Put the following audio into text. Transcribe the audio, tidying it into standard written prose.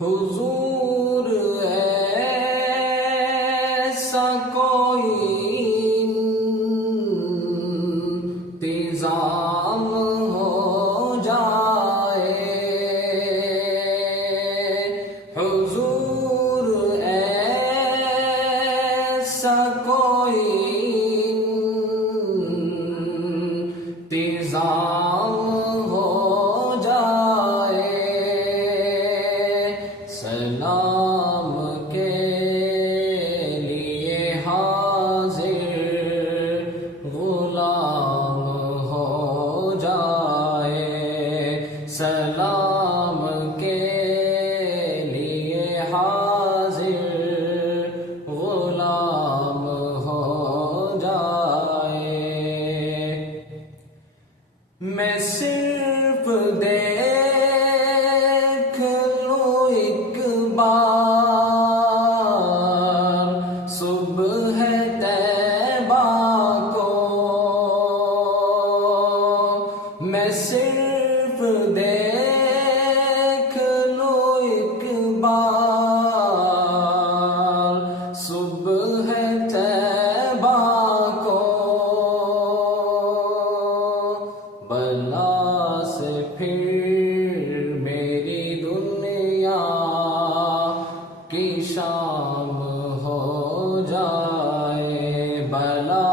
حضور ایسا کوئی انتظام ہو جائے، حضور ایسا کوئی انتظام ہو جائے، سلام کے لیے حاضر غلام ہو جائے، سلام کے لیے حاضر غلام ہو جائے۔ میں صرف دیکھ لوں ایک بار صبح طیبہ کو، میں صرف دیکھ لوں ایک بار صبح طیبہ کو، بلا سے پھر میری دنیا کی شام ہو جائے، بلا